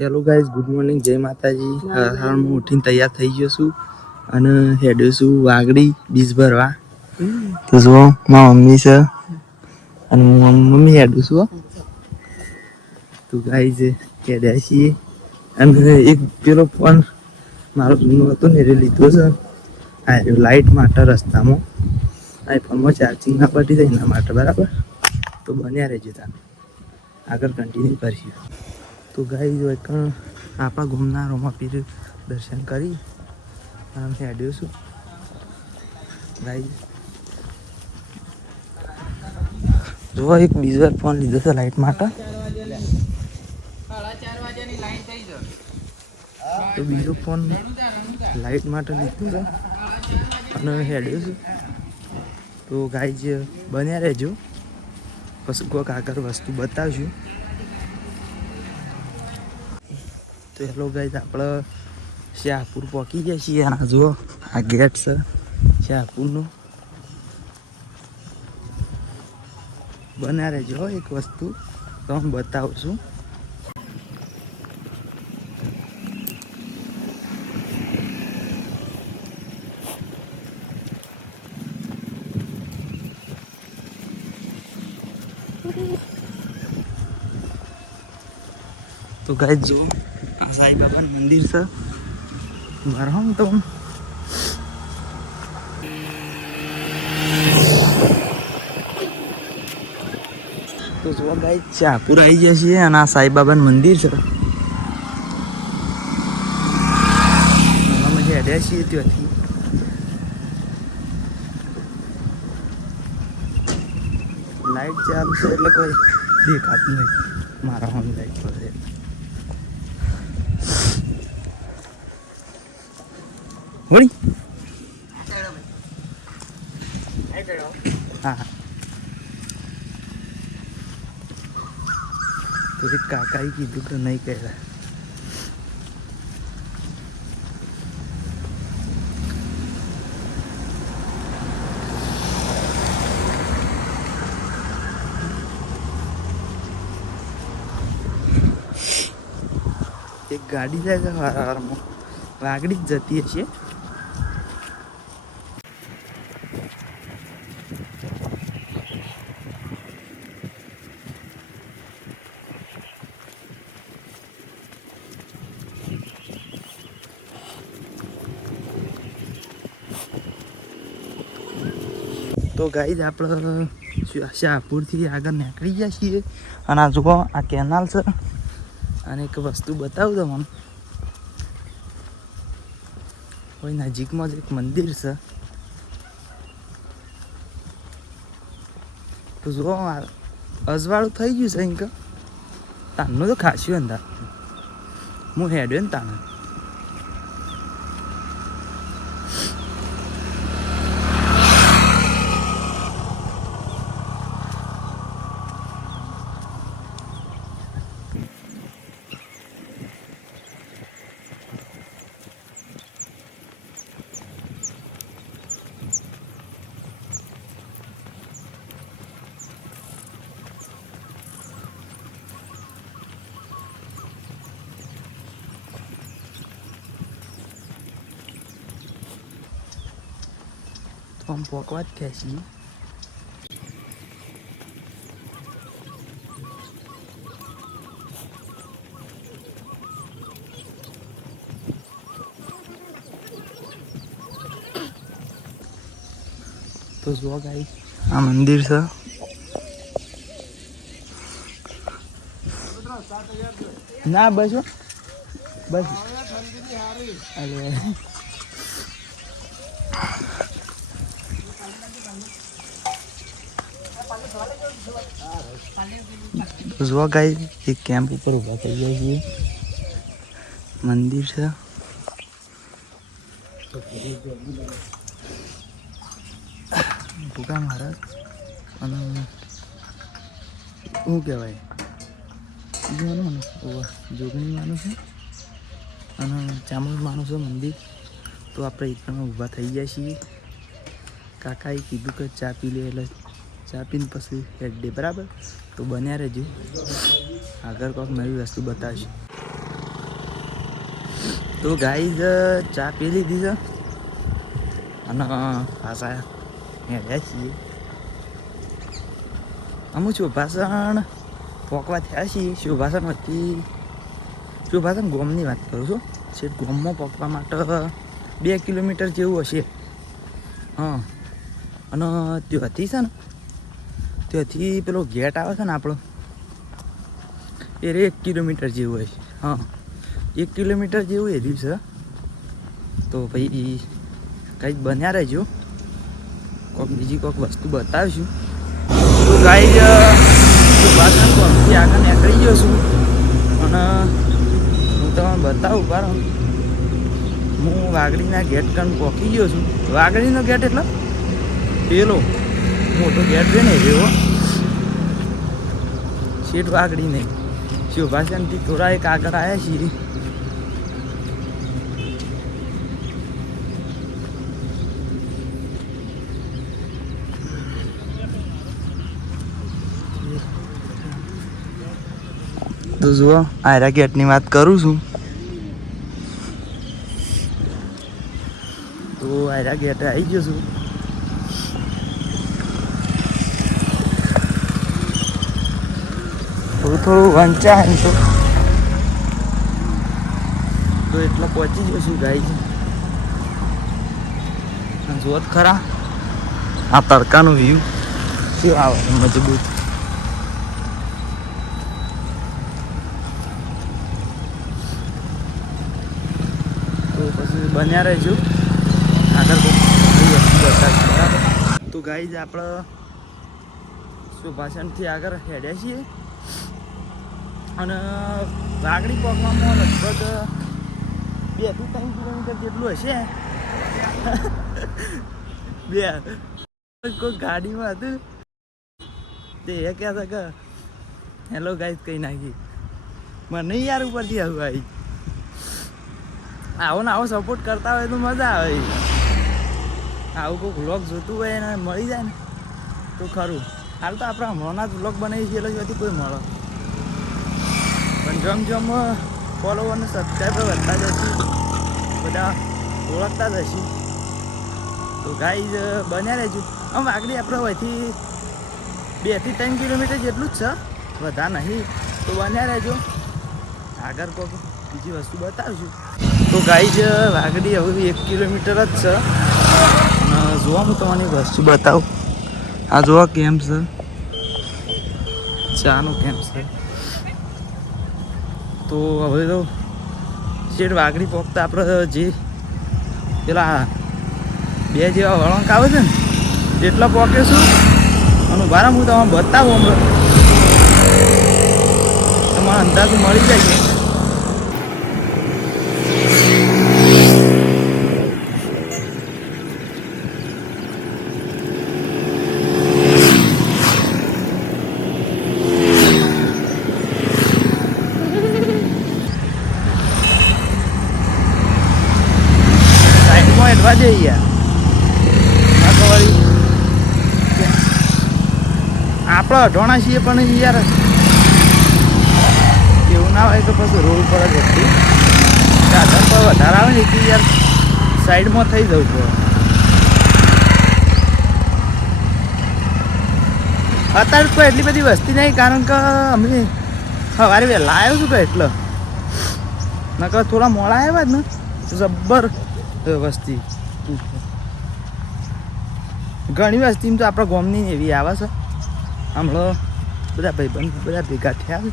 Hello guys, good morning, જય માતાજી. હું ઉઠીને તૈયાર થઈ ગયો છું અને હેડ્યો છું વાગડી બીજ ભરવા. તો જુઓ મારા મમ્મી છે અને મમ્મી હેડું છું. તો ગાઈઝ હેડ્યા છીએ અને એક પેલો ફોન મારો જૂનો હતો ને એ લીધો છે આ લાઇટ માટે રસ્તામાં. આઈફોનમાં ચાર્જિંગ ના પડી જાય એના માટે. બરાબર, તો બન્યા રહેજો તાર આગળ કન્ટિન્યુ કરીશું. તો ગાઈઝ આપણા ગુમના રોમાપીર દર્શન કરી અને હેડ્યો છું ગાઈઝ. જો એક બીજો ફોન લીધો છે લાઇટ માટે. તો બીજો ફોન લાઇટ માટે લીધો છે અને હેડ્યો છું. તો ગાઈઝ બન્યા રહેજો, પછી કોઈક આગળ વસ્તુ બતાવશું. તો હેલો ગાઈઝ, આપણે શાહપુર પહોંચી ગયા છીએ અને જુઓ આ ગેટ છે શાહપુરનો. બના રહેજો એક વસ્તુ તો હું બતાવું છું. તો ગાઈઝ જો આ સાઈ બાબાનું મંદિર છે. બરાબર તો જો ગાઈઝ શાહપુર આવી ગયા છીએ અને આ સાઈ બાબાનું મંદિર છે. અમે હેડ્યા છીએ ત્યાંથી. લાઈટ ચાલુ છે એટલે કોઈ દેખાતું નહીં. મારા હોમ લાઈટ પર છે. વળી હા હા. તો એક કાકાએ કીધું કે નહીં કહેલા. એક ગાડી જાય છે વારમાં, વાગડી જ જતી હશે. તો ગાઈઝ આપણે શાહપુરથી આગળ નીકળી ગયા છીએ અને આ જુઓ આ કેનાલ છે. અને એક વસ્તુ બતાવું તમને, કોઈ નજીકમાં જ એક મંદિર છે. તો જુઓ અજવાળું થઈ ગયું છે અહીં તાનનું તો ખાસ્યું અંધાર. હું હેડ્યો ને તાને. આમ પોકવા જ ખેંચીએ. તો જુઓ ગાઈસ આ મંદિર છે. ના બસ બસ જુઓ ગાઈસ એક કેમ્પ ઉપર ઊભા થઈ ગયા છીએ. મંદિર છે. ભૂકા મહારાજ અને શું કહેવાય જોગણી માનું છે અને ચામુંડ માનું છે મંદિર. તો આપણે એકમાં ઊભા થઈ ગયા છીએ. કાકાએ કીધું કે ચા પી લે એટલે ચા પીને પછી હેડ દે. બરાબર, તો બન્યા રહેજો, આગળ કોઈક નવી વસ્તુ બતાવશે. તો ગાઈઝ ચા પી લીધી છે અને પાછા હેડ્યા છીએ. અમુક શુભાષણ પોકવા થયા છીએ. શુભાષણ ગોમની વાત કરું છું. છે ગોમમાં પોકવા માટે 2 કિલોમીટર જેવું હશે. હા, અને ત્યાંથી છે ને, ત્યાંથી પેલો ગેટ આવે છે ને આપણો, એ 1 કિલોમીટર જેવું હોય છે. હા, 1 કિલોમીટર જેવું એ રહ્યું છે. તો ભાઈ કંઈક બન્યા રહેજો, બીજી કોઈક વસ્તુ બતાવીશું. તો ગાઈઝ શુભાષણ ગોમથી આગળ નીકળી ગયો છું અને હું તમને બતાવું. કારણ હું વાગડીના ગેટ કણ પહોંચી ગયો છું. વાગડીનો ગેટ એટલે પેલો મોટો ગેટ છે ને એવો, શેઠ વાગડી નહીં. શુભાષણથી થોડા એક આગળ આવ્યા છીએ. તો જુઓ, આયરા ગેટની વાત કરું છું. તો આયરા ગેટે આવી ગયો છું. થોડું વંચાય એમ તો એટલે પહોંચી ગયો છું. ગાઈ જોત ખરા આ તડકાનો વ્યૂ શું આવે મજબૂત. તો પછી બન્યા રહેજો આગળ બરાબર. તો ગાઈઝ આપણે શુભાષણથી આગળ હેડ્યા છીએ અને વાગડી પહોંચવામાં લગભગ 2 થી 3 કિલોમીટર જેટલું હશે. કોઈ ગાડીમાં હતું તે એ કહેતા કે હેલો ગાઈઝ કહી નાખી. મને યાર ઉપરથી આવું આવી આવો ને આવો સપોર્ટ કરતા હોય તો મજા આવે. આવું કોઈ વ્લોગ જોતું હોય ને મળી જાય ને તો ખરું. હાલ તો આપણે હમણાંના જ વ્લોગ બનાવી છીએ એટલે ત્યાંથી કોઈ મળે, પણ જેમ ફોલોવર અને સબસ્ક્રાઈબર વધતા જશે, બધા ઓળખતા જશે. તો ગાઈઝ બન્યા રહેજો. આમ આગળ આપણે હોયથી 2 થી 3 કિલોમીટર જેટલું જ છે, વધારે નહીં. તો બન્યા રહેજો, આગળ કોઈ બીજી વસ્તુ બતાવીશું. તો ગાઈઝ વાગડી હવે 1 કિલોમીટર જ છે. જોવા હું તમને વસ્તુ બતાવું. આ જોવા કેમ છે, ચાનો કેમ છે. તો હવે તો શેઠ વાગડી પહોંચતા આપણે જે પેલા 2 જેવા વળાંક આવે છે ને એટલા પહોંચીશું. અને બારા હું તમને બતાવું હમણાં, તમારા અંદાજ મળી જાય. એડવા જઈએ યાર, આપણે અઢોણા છીએ પણ યાર એવું ના હોય કે પછી રોડ પર જ હતી સાધન પર વધારે આવે ને કે યાર સાઈડમાં થઈ જવું પડે. અત્યારે તો એટલી બધી વસ્તી નહીં, કારણ કે અમે સવારે વહેલા આવ્યો છું કે એટલે નકર થોડા મોડા આવ્યા જ ને જબ્બર વસ્તી. ઘણી વસ્તી તો આપણા ગામની એવી આવે છે. હમણાં બધા ભાઈબંધ બધા ભેગા થયા છે.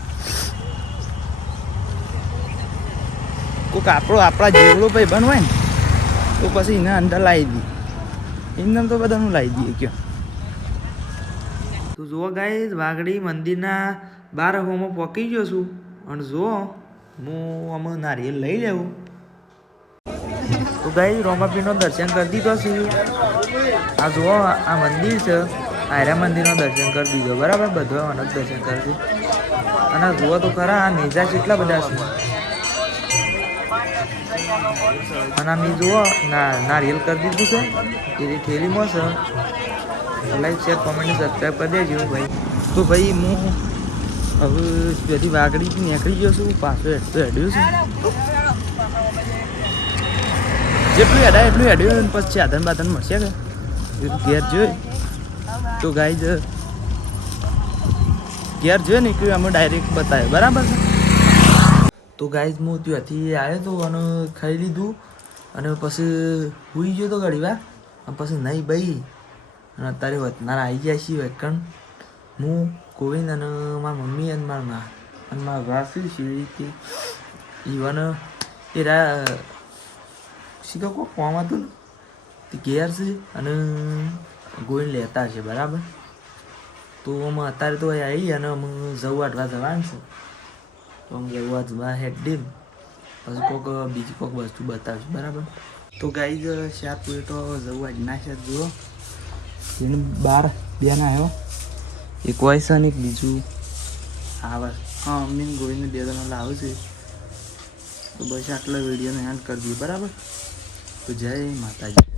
કોઈક આપણા જેવડો ભાઈબંધ હોય ને તો પછી એને અંદર લાવી દઈએ. એમને તો બધાનું લાવી દઈએ કયો. તો જુઓ ગાઈઝ, વાગડી મંદિરના બહાર હું પહોંચી ગયો છું. અને જુઓ હું અમે નારિયેલ લઈ લેવું. તો ગાઈઝ રોમાપીરનો દર્શન કરી દીધો છે. આ જુઓ આ મંદિર છે, આયરા મંદિરનો દર્શન કરી દીધો બરાબર. બધો અનંત દર્શન કરશે. અને જુઓ તો ખરા આ નેજા કેટલા બધા છે. અને મેં જુઓ નારિયેલ કરી દીધું છે, એ થેલીમાં છે. લાઈક શેર કોમેન્ટ સબસ્ક્રાઈબ કરી દેજો ભાઈ. તો ભાઈ હું હવે બધી વાગડીથી નીકળી ગયો છું, પાછો હેડ્યો છું. જેટલું હેડાય એટલું હેડ્યું પછી સાધન બાધન મળશે કે ઘેર જોઈ તો ગાઈઝ ઘેર જોઈ ને કે અમે ડાયરેક્ટ બતાવે બરાબર છે. તો ગાઈઝ હું ત્યાંથી આવ્યો હતો અને ખાઈ લીધું અને પછી સૂઈ ગયો તો ઘડી વાર અને પછી નહીં ભાઈ અને અત્યારે વતનાર આવી ગયા છીએ વેકણ હું ગોવિંદ અને મારા મમ્મી અને મારા મા અને મારા વાસી છે ઈવન એ સીધો કોઈ કોમ હતું ને તે ઘેર છે અને ગોવિંદ લેતા છે બરાબર. તો અમે અત્યારે તો આવી અને અમે જવું આટવા જવાનું છે તો અમે જવું જવા હેડી પછી કોઈક બીજી કોઈક વસ્તુ બતાવશું બરાબર. તો ગાઈઝ શાક પૂરી તો જવું આજ ના છે જુઓ એને 12 બેન આવ્યો એક વયસ અને એક બીજું આવે હા મમ્મીને ગોઈને 2 જણા લાવે છે. તો બસ આટલા વિડીયોને હેન્ડ કરી દઈએ બરાબર. તો જય માતાજી.